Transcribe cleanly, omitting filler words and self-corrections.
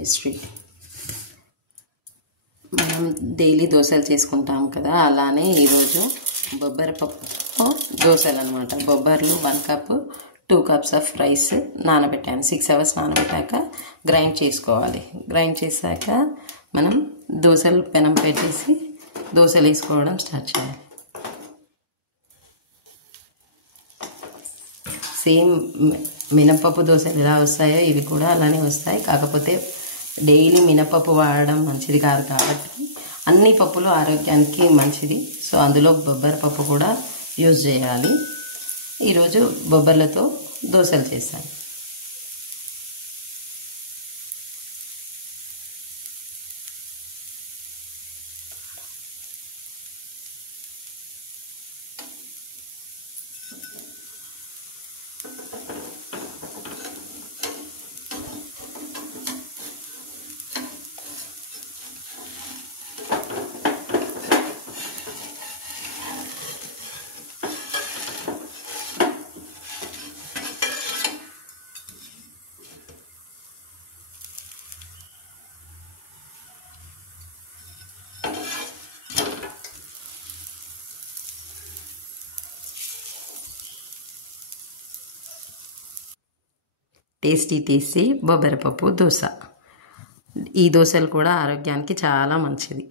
Pastry. మనం daily దోశలు చేసుకుంటాం కదా, అలానే ఈరోజు బొబ్బరపప్పు దోశలు అనమాట. బొబ్బర్లు 1 కప్, 2 కప్స్ ఆఫ్ రైస్ నానబెట్టాను. 6 అవర్స్ నానబెట్టాక గ్రైండ్ చేసుకోవాలి. గ్రైండ్ చేశాక మనం దోశలు పెనం పెట్టేసి దోశలు వేసుకోవడం స్టార్ట్ చేయాలి. సేమ్ మినపప్పు దోశలు ఎలా వస్తాయో ఇవి కూడా అలానే వస్తాయి. కాకపోతే డైలీ మినపప్పు వాడడం మంచిది కాదు కాబట్టి అన్ని పప్పులు ఆరోగ్యానికి మంచిది. సో అందులో బొబ్బరపప్పు కూడా యూజ్ చేయాలి. ఈరోజు బొబ్బర్లతో దోశలు చేశాను. టేస్టీ బొబ్బరపప్పు దోశ. ఈ దోశలు కూడా ఆరోగ్యానికి చాలా మంచిది.